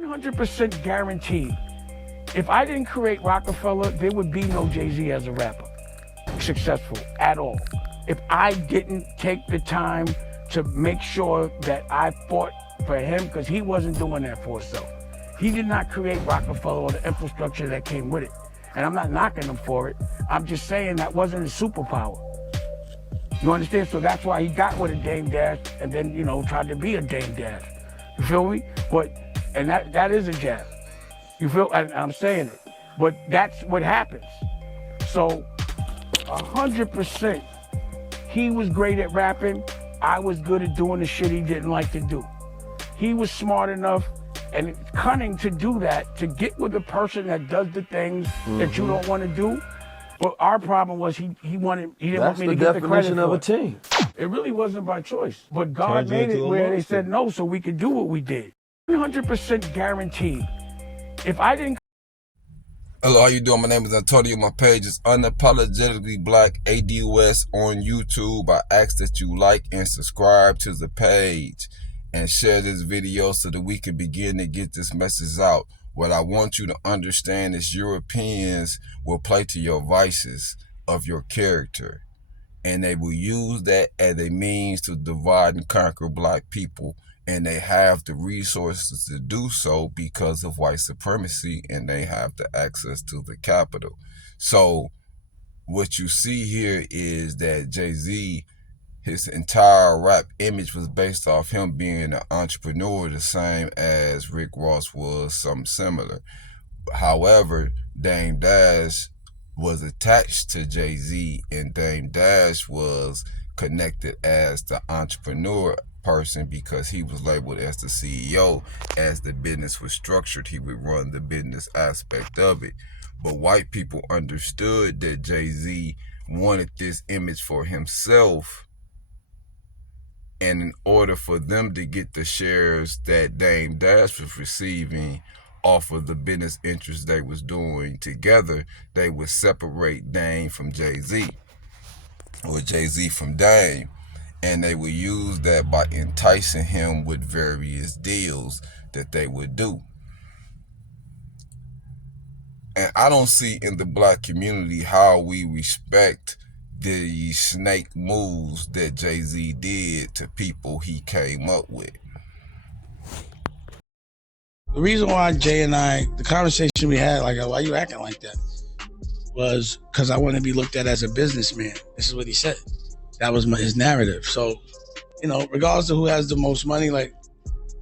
100% guaranteed. If I didn't create Rockefeller, there would be no Jay-Z as a rapper, successful at all. If I didn't take the time to make sure that I fought for him, because he wasn't doing that for himself. He did not create Rockefeller or the infrastructure that came with it. And I'm not knocking him for it. I'm just saying that wasn't his superpower. You understand? So that's why he got with a Dame Dash and then, you know, tried to be a Dame Dash. You feel me? And that is a jab. You feel? And I'm saying it. But that's what happens. So 100%, he was great at rapping. I was good at doing the shit he didn't like to do. He was smart enough and cunning to do that, to get with a person that does the things that you don't want to do. But our problem was he didn't want me to get the credit for it. That's the definition of a team. It really wasn't by choice. But God made it where they said no so we could do what we did. 100% guaranteed. If I didn't... Hello, how you doing? My name is Antonio. My page is Unapologetically Black ADOS on YouTube. I ask that you like and subscribe to the page and share this video so that we can begin to get this message out. What I want you to understand is Europeans will play to your vices of your character, and they will use that as a means to divide and conquer black people, and they have the resources to do so because of white supremacy, and they have the access to the capital. So what you see here is that Jay-Z, his entire rap image was based off him being an entrepreneur, the same as Rick Ross was, something similar. However, Dame Dash was attached to Jay-Z, and Dame Dash was connected as the entrepreneur person because he was labeled as the CEO. As the business was structured, he would run the business aspect of it. But white people understood that Jay-Z wanted this image for himself, and in order for them to get the shares that Dame Dash was receiving off of the business interests they was doing together, they would separate Dame from Jay-Z or Jay-Z from Dame. And they would use that by enticing him with various deals that they would do. And I don't see in the black community how we respect the snake moves that Jay-Z did to people he came up with. The reason why Jay and I, the conversation we had, like, why you acting like that, was because I want to be looked at as a businessman. This is what he said. That was his narrative. So, you know, regardless of who has the most money, like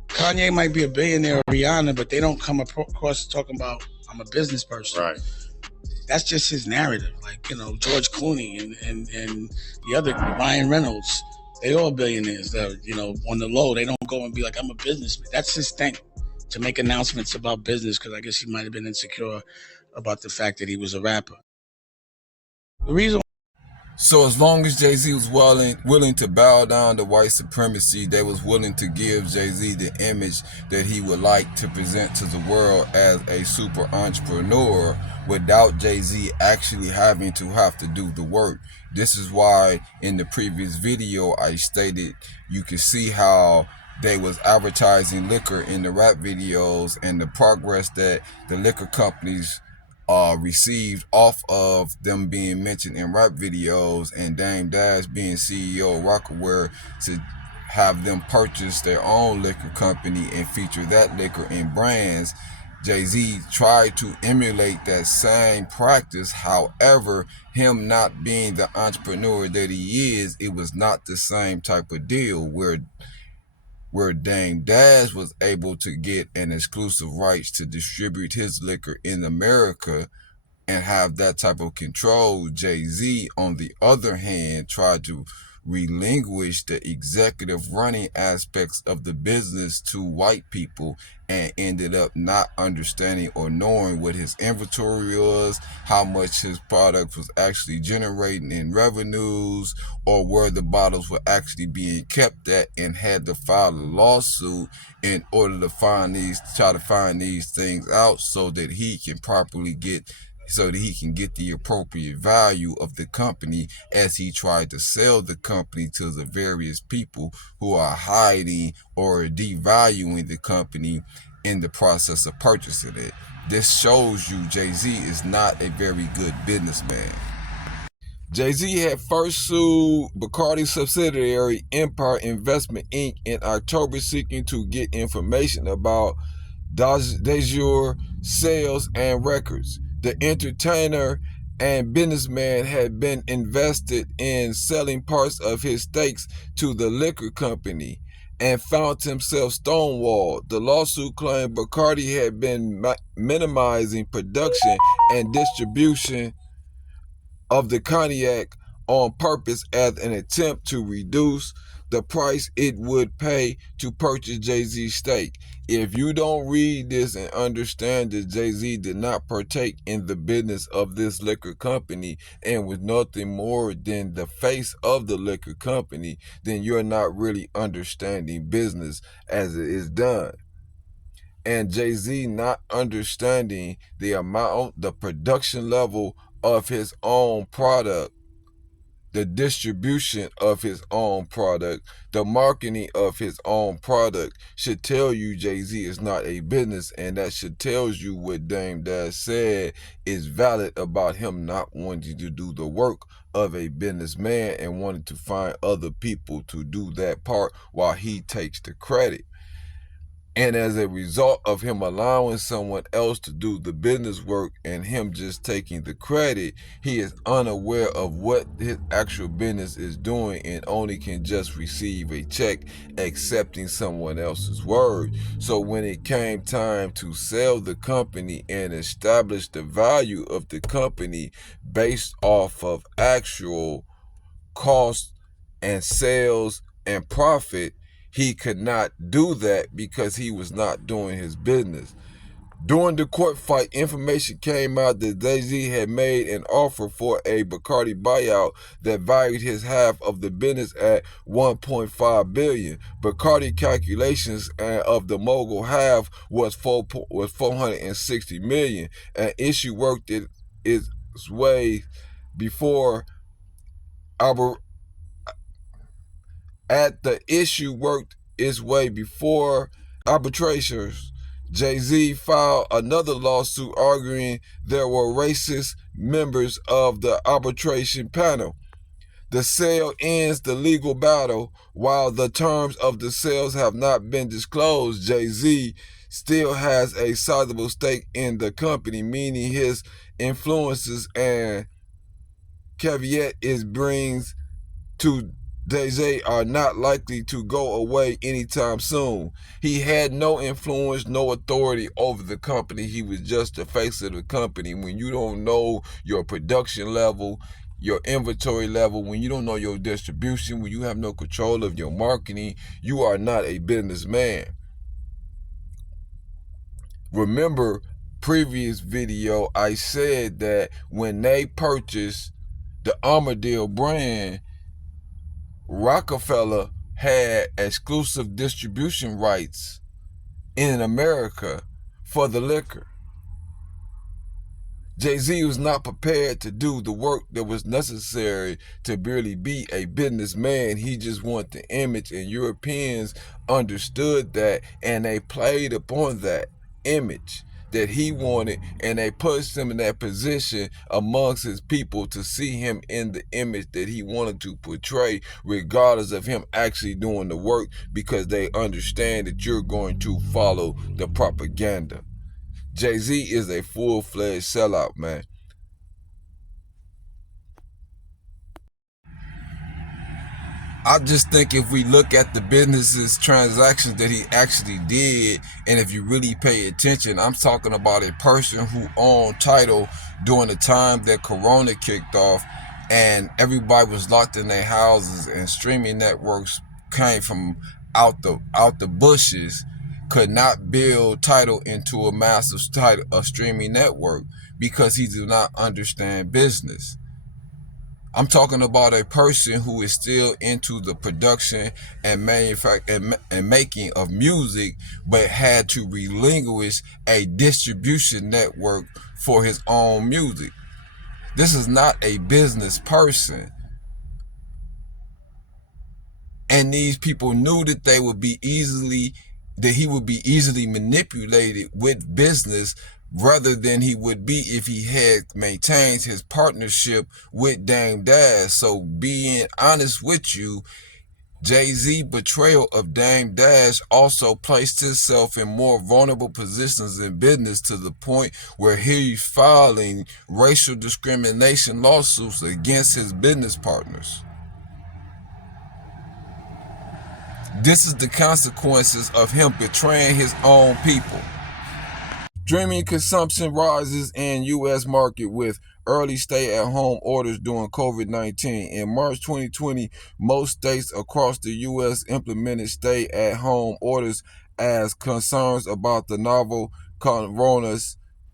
Kanye might be a billionaire or Rihanna, but they don't come across talking about, I'm a business person. Right. That's just his narrative. Like, you know, George Clooney and the other, Ryan Reynolds, they all billionaires that, you know, on the low, they don't go and be like, I'm a businessman. That's his thing, to make announcements about business, because I guess he might have been insecure about the fact that he was a rapper. The reason. So as long as Jay-Z was willing to bow down to white supremacy, they was willing to give Jay-Z the image that he would like to present to the world as a super entrepreneur without Jay-Z actually having to have to do the work. This is why in the previous video I stated you can see how they was advertising liquor in the rap videos and the progress that the liquor companies received off of them being mentioned in rap videos, and Dame Dash being CEO of Rockaware to have them purchase their own liquor company and feature that liquor in brands. Jay-Z tried to emulate that same practice. However, him not being the entrepreneur that he is, it was not the same type of deal where Dame Dash was able to get an exclusive rights to distribute his liquor in America and have that type of control. Jay-Z, on the other hand, tried to relinquish the executive running aspects of the business to white people and ended up not understanding or knowing what his inventory was, how much his product was actually generating in revenues, or where the bottles were actually being kept at, and had to file a lawsuit in order to try to find these things out so that he can get the appropriate value of the company, as he tried to sell the company to the various people who are hiding or devaluing the company in the process of purchasing it. This shows you Jay-Z is not a very good businessman. Jay-Z had first sued Bacardi subsidiary Empire Investment Inc. in October, seeking to get information about Dejure sales and records. The entertainer and businessman had been invested in selling parts of his stakes to the liquor company and found himself stonewalled. The lawsuit claimed Bacardi had been minimizing production and distribution of the cognac on purpose as an attempt to reduce the price it would pay to purchase Jay-Z's stake. If you don't read this and understand that Jay-Z did not partake in the business of this liquor company and was nothing more than the face of the liquor company, then you're not really understanding business as it is done. And Jay-Z not understanding the amount, the production level of his own product, the distribution of his own product, the marketing of his own product should tell you Jay-Z is not a business, and that should tell you what Dame Dash said is valid about him not wanting to do the work of a businessman and wanting to find other people to do that part while he takes the credit. And as a result of him allowing someone else to do the business work and him just taking the credit, he is unaware of what his actual business is doing and only can just receive a check accepting someone else's word. So when it came time to sell the company and establish the value of the company based off of actual cost and sales and profit, he could not do that because he was not doing his business. During the court fight, information came out that Jay-Z had made an offer for a Bacardi buyout that valued his half of the business at $1.5 billion. Bacardi calculations of the mogul half was $460 million. An issue worked its way before arbitrators. Jay-Z filed another lawsuit arguing there were racist members of the arbitration panel. The sale ends the legal battle. While the terms of the sales have not been disclosed, Jay-Z still has a sizable stake in the company, meaning his influences and caveat brings to Jay-Z are not likely to go away anytime soon. He had no influence, no authority over the company. He was just the face of the company. When you don't know your production level, your inventory level, when you don't know your distribution, when you have no control of your marketing, you are not a businessman. Remember, previous video, I said that when they purchased the Armadillo brand, Rockefeller had exclusive distribution rights in America for the liquor. Jay-Z was not prepared to do the work that was necessary to really be a businessman. He just wanted the image, and Europeans understood that, and they played upon that image that he wanted, and they pushed him in that position amongst his people to see him in the image that he wanted to portray, regardless of him actually doing the work, because they understand that you're going to follow the propaganda. Jay-Z is a full-fledged sellout, man. I just think if we look at the business's transactions that he actually did, and if you really pay attention, I'm talking about a person who owned title during the time that Corona kicked off and everybody was locked in their houses and streaming networks came from out the bushes, could not build title into a massive streaming network because he did not understand business. I'm talking about a person who is still into the production and manufacturing and making of music, but had to relinquish a distribution network for his own music. This is not a business person. And these people knew that they would be easily that he would be easily manipulated with business rather than he would be if he had maintained his partnership with Dame Dash. So being honest with you, Jay-Z betrayal of Dame Dash also placed himself in more vulnerable positions in business to the point where he's filing racial discrimination lawsuits against his business partners. This is the consequences of him betraying his own people. Streaming consumption rises in U.S. market with early stay-at-home orders during COVID-19. In March 2020, most states across the U.S. implemented stay-at-home orders as concerns about the novel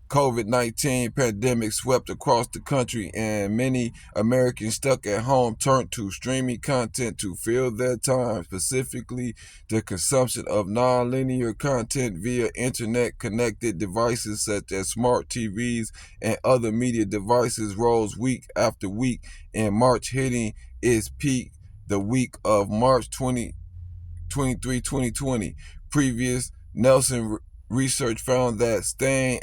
COVID-19 pandemic swept across the country, and many Americans stuck at home turned to streaming content to fill their time. Specifically, the consumption of non-linear content via internet-connected devices such as smart TVs and other media devices rose week after week, in March hitting its peak the week of March 23, 2020. Previous Nelson research found that staying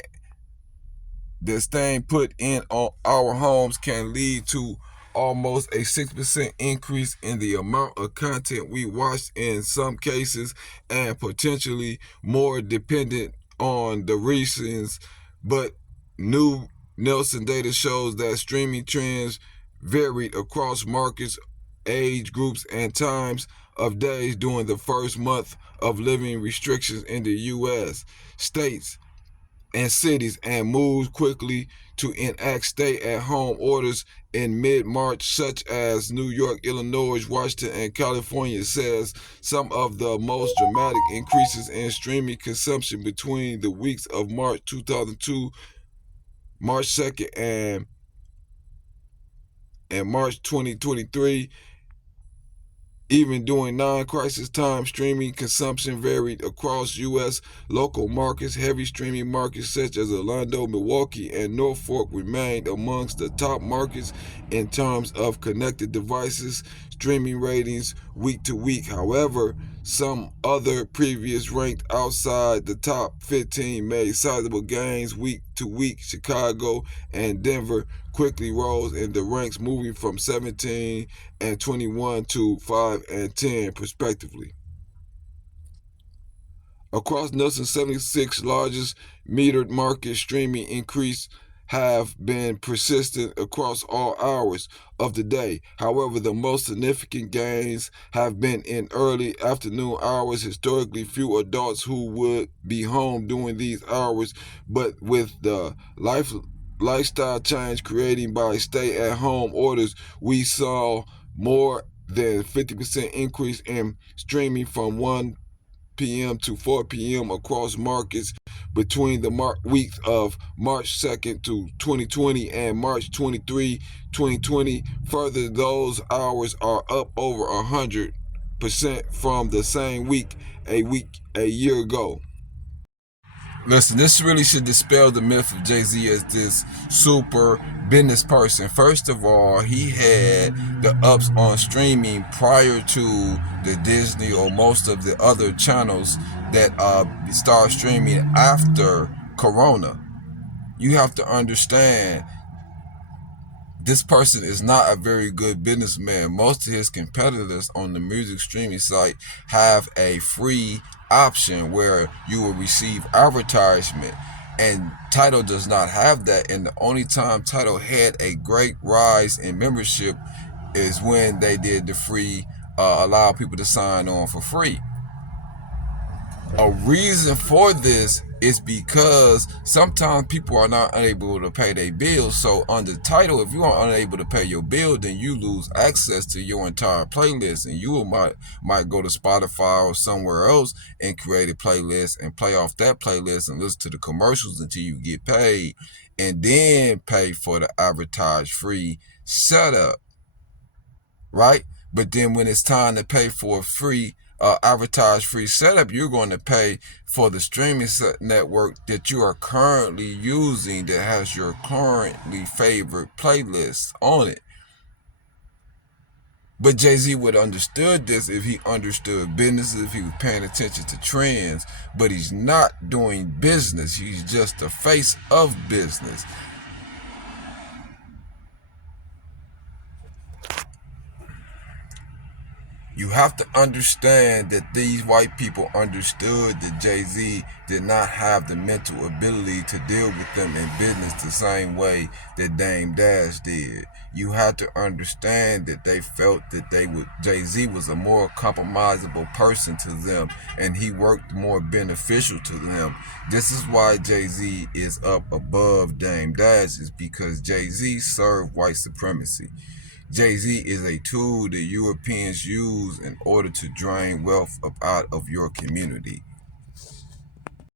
put in on our homes can lead to almost a 6% increase in the amount of content we watch in some cases, and potentially more dependent on the reasons. But new Nielsen data shows that streaming trends varied across markets, age groups, and times of days during the first month of living restrictions in the U.S. States and cities, and moved quickly to enact stay-at-home orders in mid-March, such as New York, Illinois, Washington, and California. Says some of the most dramatic increases in streaming consumption between the weeks of March 2002, March 2nd, and March 2023. Even during non-crisis time, streaming consumption varied across U.S. local markets. Heavy streaming markets such as Orlando, Milwaukee, and Norfolk remained amongst the top markets in terms of connected devices streaming ratings week to week. However, some other previous ranked outside the top 15 made sizable gains week to week. Chicago and Denver quickly rose in the ranks, moving from 17 and 21 to 5 and 10 respectively. Across Nielsen's 76 largest metered markets, streaming increase have been persistent across all hours of the day. However, the most significant gains have been in early afternoon hours. Historically, few adults who would be home during these hours, but with the lifestyle change created by stay-at-home orders, we saw more than 50% increase in streaming from 1 p.m. to 4 p.m. across markets between the weeks of March 2nd to 2020 and March 23, 2020. Further, those hours are up over 100% from the same week a year ago. Listen, this really should dispel the myth of Jay-Z as this super business person. First of all, he had the ups on streaming prior to the Disney or most of the other channels that start streaming after Corona. You have to understand, this person is not a very good businessman. Most of his competitors on the music streaming site have a free option where you will receive advertisement, and Tidal does not have that. And the only time Tidal had a great rise in membership is when they did the free, allow people to sign on for free. A reason for this is because sometimes people are not able to pay their bills. So under Tidal, if you are unable to pay your bill, then you lose access to your entire playlist, and you might go to Spotify or somewhere else and create a playlist and play off that playlist and listen to the commercials until you get paid, and then pay for the advertised free setup, right? But then when it's time to pay for a free advertised free setup, you're going to pay for the streaming network that you are currently using that has your currently favorite playlists on it. But Jay-Z would have understood this if he understood business, if he was paying attention to trends. But he's not doing business. He's just the face of business. You have to understand that these white people understood that Jay-Z did not have the mental ability to deal with them in business the same way that Dame Dash did. You have to understand that they felt that Jay-Z was a more compromisable person to them, and he worked more beneficial to them. This is why Jay-Z is up above Dame Dash, is because Jay-Z served white supremacy. Jay-Z is a tool that Europeans use in order to drain wealth out of your community.